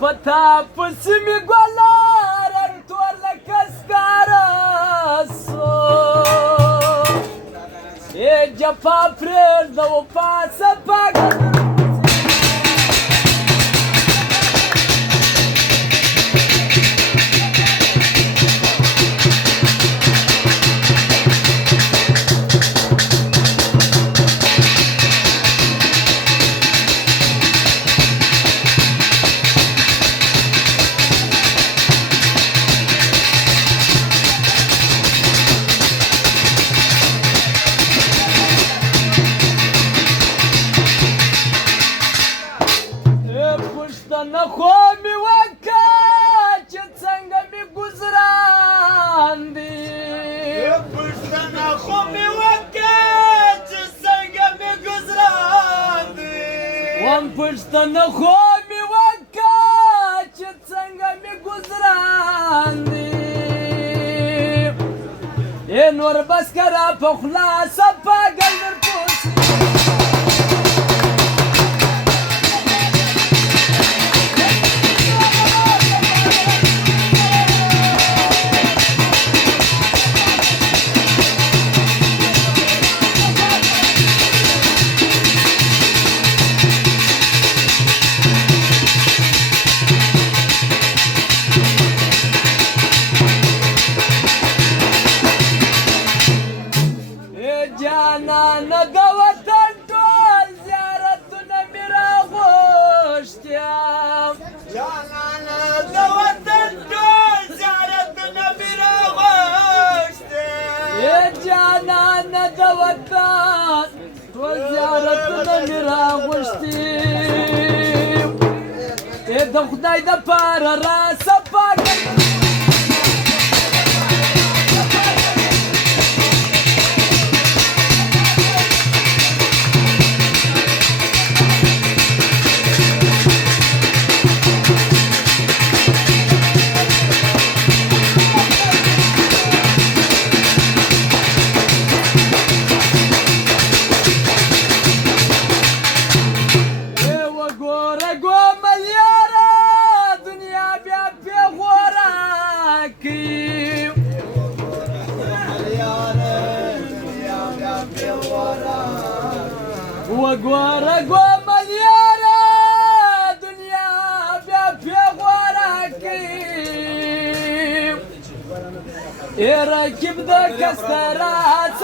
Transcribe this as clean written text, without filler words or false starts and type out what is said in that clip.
پتا پسې مې ګوله رنګ تور لکه سکاره سو جفا پرېږده وفا صفا پښتنه خو مې وکړه چې څنګه مې ګزران دي پښتنه خو مې وکړه چې څنګه مې ګزران دي وم پښتنه خو مې وکړه چې څنګه مې ګزران دي نور بس کرا په خلاصه پاګل درپوسي جانانه د وطن ټول زیارتونه مې راغوښتیم جانانه د وطن ټول زیارتونه مې راغوښتیم جانانه د وطن ټول زیارتونه مې راغوښتیم د خدای دپاره راصفا کړه وګوره ګومل یاره دنیا بیا پیغوره کوي رقیب د کسترات